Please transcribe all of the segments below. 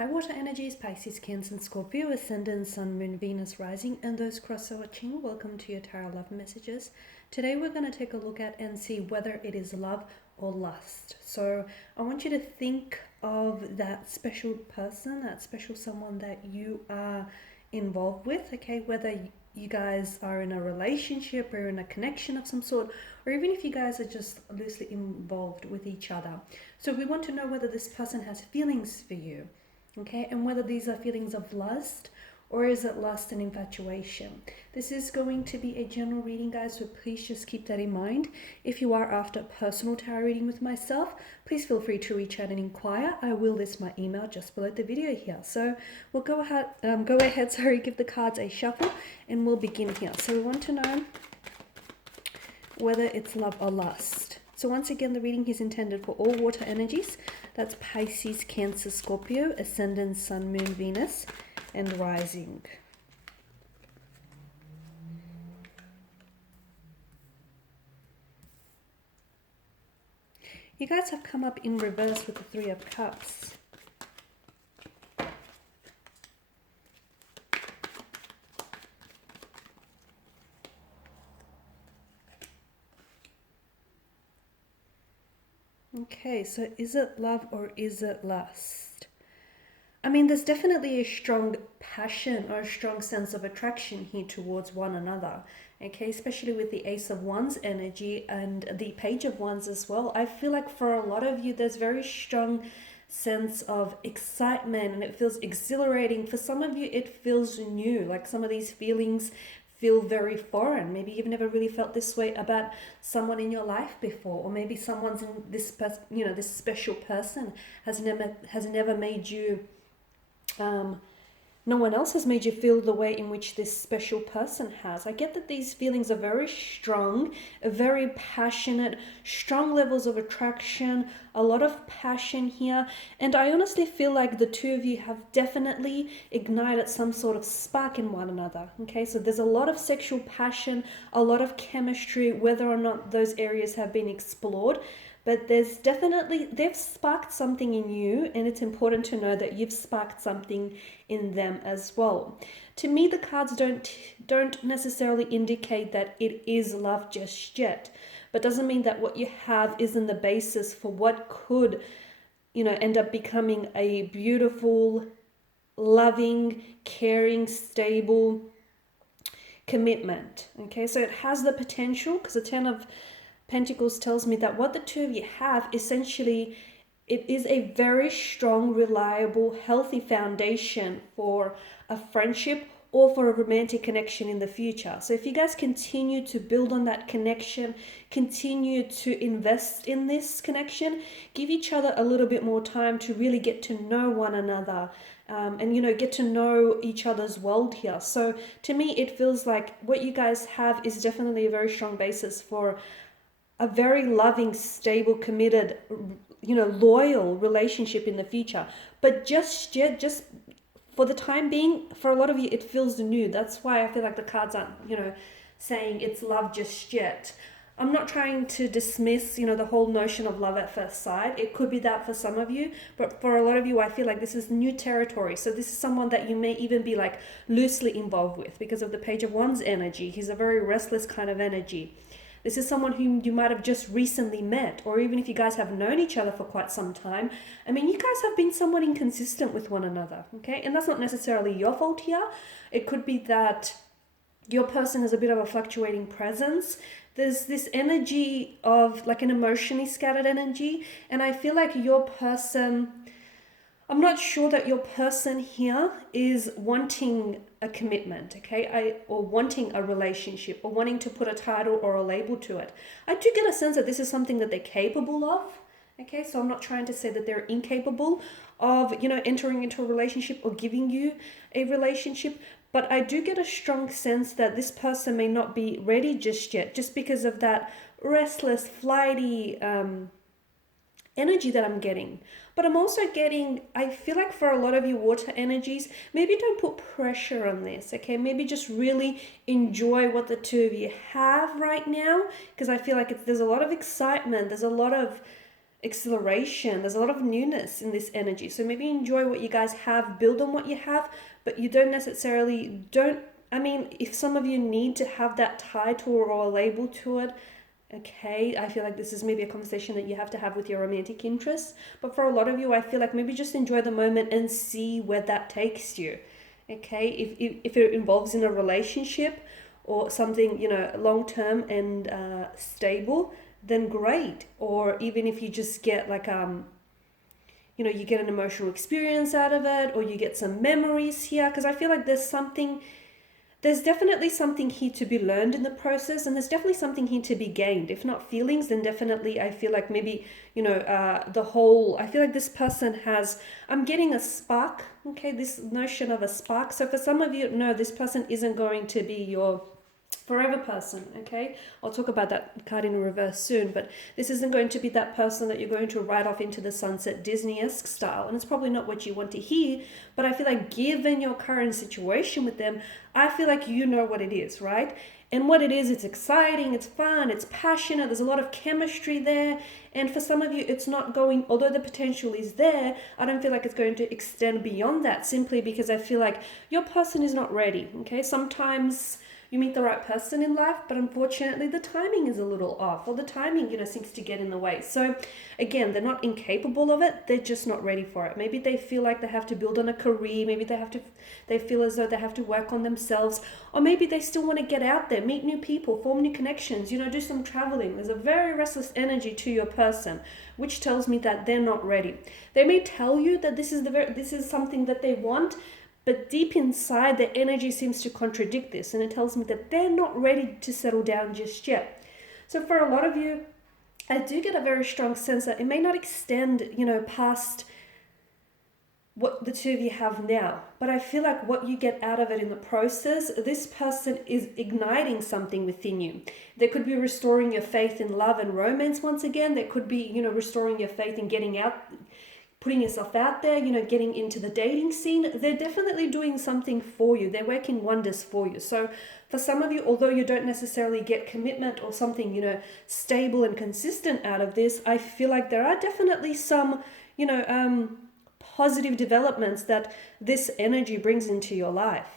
High water energies, Pisces, Cancer, and Scorpio, Ascendant, Sun, Moon, Venus, Rising, and those cross watching. Welcome to your Tarot Love Messages. Today we're going to take a look at and see whether it is love or lust. So I want you to think of that special person, that special someone that you are involved with, okay? Whether you guys are in a relationship or in a connection of some sort, or even if you guys are just loosely involved with each other. So we want to know whether this person has feelings for you. Okay, and whether these are feelings of lust or is it lust and infatuation. This is going to be a general reading, guys, so please just keep that in mind. If you are after a personal tarot reading with myself, please feel free to reach out and inquire. I will list my email just below the video here. So we'll go ahead, give the cards a shuffle and we'll begin here. So we want to know whether it's love or lust. So once again, the reading is intended for all water energies. That's Pisces, Cancer, Scorpio, Ascendant, Sun, Moon, Venus, and Rising. You guys have come up in reverse with the Three of Cups. Okay, so is it love or is it lust? I mean, there's definitely a strong passion or a strong sense of attraction here towards one another, okay, especially with the Ace of Wands energy and the Page of Wands as well. I feel like for a lot of you, there's very strong sense of excitement and it feels exhilarating. For some of you, it feels new, like some of these feelings feel very foreign. Maybe you've never really felt this way about someone in your life before, or maybe someone's in this, this special person has never made you, no one else has made you feel the way in which this special person has. I get that these feelings are very strong, very passionate, strong levels of attraction, a lot of passion here. And I honestly feel like the two of you have definitely ignited some sort of spark in one another. Okay, so there's a lot of sexual passion, a lot of chemistry, whether or not those areas have been explored. But there's definitely, they've sparked something in you, and it's important to know that you've sparked something in them as well. To me, the cards don't necessarily indicate that it is love just yet, but doesn't mean that what you have isn't the basis for what could, end up becoming a beautiful, loving, caring, stable commitment. Okay, so it has the potential, because the Ten of Pentacles tells me that what the two of you have, essentially, it is a very strong, reliable, healthy foundation for a friendship or for a romantic connection in the future. So if you guys continue to build on that connection, continue to invest in this connection, give each other a little bit more time to really get to know one another, and get to know each other's world here. So to me, it feels like what you guys have is definitely a very strong basis for a very loving, stable, committed, loyal relationship in the future. But just for the time being, for a lot of you, it feels new. That's why I feel like the cards aren't, saying it's love just yet. I'm not trying to dismiss, the whole notion of love at first sight. It could be that for some of you, but for a lot of you, I feel like this is new territory. So this is someone that you may even be like loosely involved with because of the Page of Wands energy. He's a very restless kind of energy. This is someone whom you might have just recently met, or even if you guys have known each other for quite some time. I mean, you guys have been somewhat inconsistent with one another, okay? And that's not necessarily your fault here. It could be that your person has a bit of a fluctuating presence. There's this energy of like an emotionally scattered energy, and I feel like your person, I'm not sure that your person here is wanting a commitment, okay, or wanting a relationship, or wanting to put a title or a label to it. I do get a sense that this is something that they're capable of, okay, so I'm not trying to say that they're incapable of, entering into a relationship or giving you a relationship, but I do get a strong sense that this person may not be ready just yet, just because of that restless, flighty, energy that I'm getting. But I'm also getting, I feel like for a lot of you water energies, maybe don't put pressure on this, okay? Maybe just really enjoy what the two of you have right now, because I feel like there's a lot of excitement, there's a lot of exhilaration. There's a lot of newness in this energy. So maybe enjoy what you guys have, build on what you have, but you don't necessarily, if some of you need to have that title or a label to it, okay, I feel like this is maybe a conversation that you have to have with your romantic interests. But for a lot of you, I feel like maybe just enjoy the moment and see where that takes you. Okay, if it involves in a relationship or something, long-term and stable, then great. Or even if you just get like, you get an emotional experience out of it, or you get some memories here. Because I feel like there's definitely something here to be learned in the process, and there's definitely something here to be gained. If not feelings, then definitely I feel like maybe, I feel like this person I'm getting a spark, okay, this notion of a spark. So for some of you, no, this person isn't going to be your forever person, okay? I'll talk about that card in reverse soon, but this isn't going to be that person that you're going to ride off into the sunset Disney-esque style, and it's probably not what you want to hear. But I feel like given your current situation with them, I feel like you know what it is, right? And what it is, it's exciting, it's fun, it's passionate, there's a lot of chemistry there. And for some of you, it's not going, although the potential is there, I don't feel like it's going to extend beyond that, simply because I feel like your person is not ready, okay? Sometimes you meet the right person in life, but unfortunately the timing is a little off, or the timing, seems to get in the way. So again, they're not incapable of it, they're just not ready for it. Maybe they feel like they have to build on a career, maybe they feel as though they have to work on themselves, or maybe they still want to get out there, meet new people, form new connections, do some traveling. There's a very restless energy to your person, which tells me that they're not ready. They may tell you that this is something that they want, but deep inside, their energy seems to contradict this, and it tells me that they're not ready to settle down just yet. So for a lot of you, I do get a very strong sense that it may not extend, past what the two of you have now. But I feel like what you get out of it in the process, this person is igniting something within you. There could be restoring your faith in love and romance once again. There could be, restoring your faith in getting out, putting yourself out there, getting into the dating scene. They're definitely doing something for you. They're working wonders for you. So for some of you, although you don't necessarily get commitment or something, stable and consistent out of this, I feel like there are definitely some, positive developments that this energy brings into your life.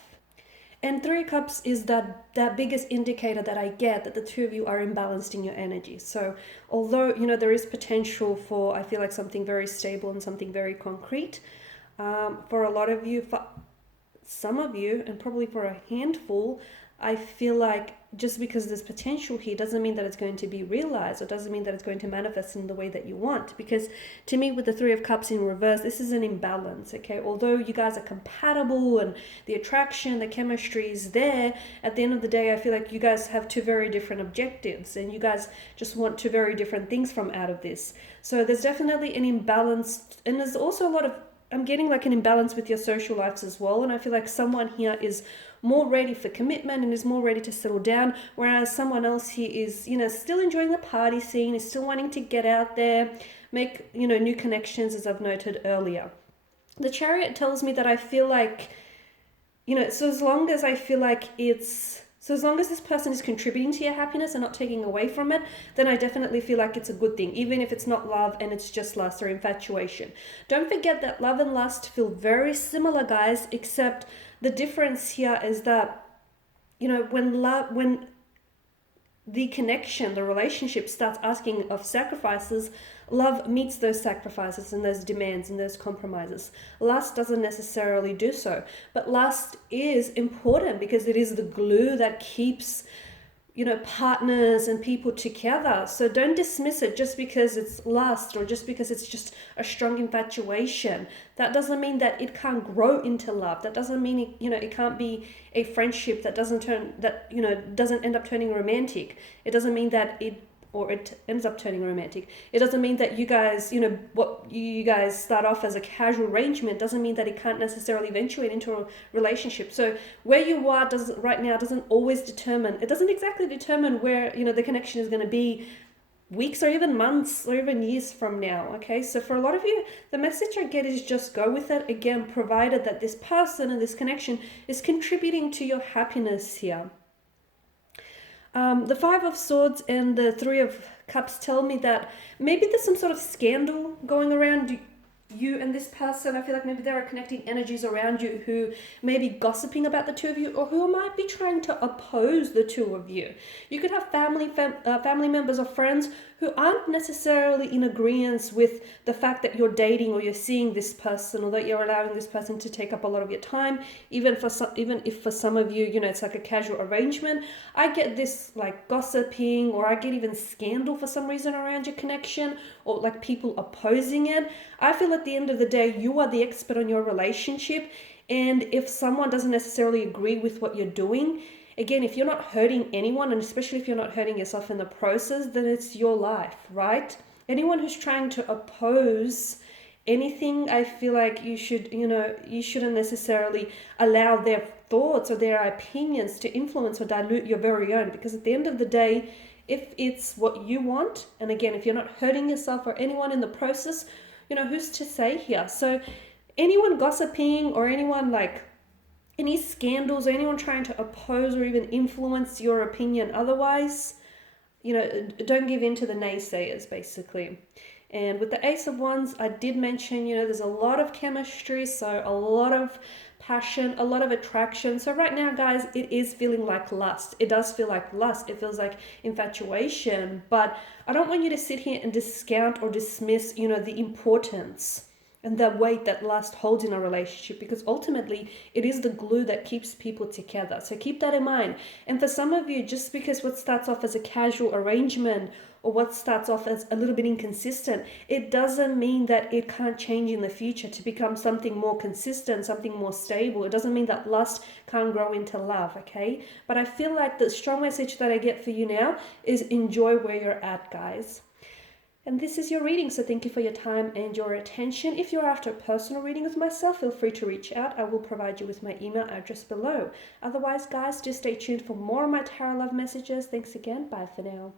And Three of Cups is that biggest indicator that I get that the two of you are imbalanced in your energy. So although, there is potential for, I feel like, something very stable and something very concrete, for a lot of you, for some of you, and probably for a handful, I feel like just because there's potential here doesn't mean that it's going to be realized, or doesn't mean that it's going to manifest in the way that you want. Because to me, with the Three of Cups in reverse, this is an imbalance, okay? Although you guys are compatible and the attraction, the chemistry is there, at the end of the day, I feel like you guys have two very different objectives, and you guys just want two very different things from out of this. So there's definitely an imbalance, and there's also a lot of, I'm getting like an imbalance with your social lives as well. And I feel like someone here is more ready for commitment and is more ready to settle down, whereas someone else here is, still enjoying the party scene, is still wanting to get out there, make, new connections, as I've noted earlier. The Chariot tells me that I feel like, so as long as this person is contributing to your happiness and not taking away from it, then I definitely feel like it's a good thing, even if it's not love and it's just lust or infatuation. Don't forget that love and lust feel very similar, guys, except the difference here is that, when the connection, the relationship starts asking of sacrifices, love meets those sacrifices and those demands and those compromises. Lust doesn't necessarily do so, but lust is important because it is the glue that keeps, partners and people together. So don't dismiss it just because it's lust or just because it's just a strong infatuation. That doesn't mean that it can't grow into love. That doesn't mean it can't be a friendship that doesn't end up turning romantic. It doesn't mean that it ends up turning romantic. It doesn't mean that you guys, what you guys start off as a casual arrangement doesn't mean that it can't necessarily eventuate into a relationship. So where you are right now doesn't exactly determine where, the connection is going to be weeks or even months or even years from now, okay? So for a lot of you, the message I get is just go with it, again, provided that this person and this connection is contributing to your happiness here. The Five of Swords and the Three of Cups tell me that maybe there's some sort of scandal going around you and this person. I feel like maybe there are connecting energies around you who may be gossiping about the two of you, or who might be trying to oppose the two of you. You could have family members or friends who aren't necessarily in agreement with the fact that you're dating or you're seeing this person, or that you're allowing this person to take up a lot of your time. Even if for some of you, it's like a casual arrangement. I get this like gossiping, or I get even scandal for some reason around your connection, or like people opposing it. I feel at the end of the day, you are the expert on your relationship. And if someone doesn't necessarily agree with what you're doing, again, if you're not hurting anyone, and especially if you're not hurting yourself in the process, then it's your life, right? Anyone who's trying to oppose anything, I feel like you shouldn't necessarily allow their thoughts or their opinions to influence or dilute your very own. Because at the end of the day, if it's what you want, and again, if you're not hurting yourself or anyone in the process, who's to say here? So anyone gossiping, or anyone like any scandals, or anyone trying to oppose or even influence your opinion otherwise, don't give in to the naysayers, basically. And with the Ace of Wands, I did mention, there's a lot of chemistry, so a lot of passion, a lot of attraction. So right now, guys, it is feeling like lust. It does feel like lust. It feels like infatuation. But I don't want you to sit here and discount or dismiss, the importance and the weight that lust holds in a relationship, because ultimately it is the glue that keeps people together. So keep that in mind. And for some of you, just because what starts off as a casual arrangement, or what starts off as a little bit inconsistent, it doesn't mean that it can't change in the future to become something more consistent, something more stable. It doesn't mean that lust can't grow into love, okay? But I feel like the strong message that I get for you now is enjoy where you're at, guys. And this is your reading, so thank you for your time and your attention. If you're after a personal reading with myself, feel free to reach out. I will provide you with my email address below. Otherwise, guys, just stay tuned for more of my tarot love messages. Thanks again. Bye for now.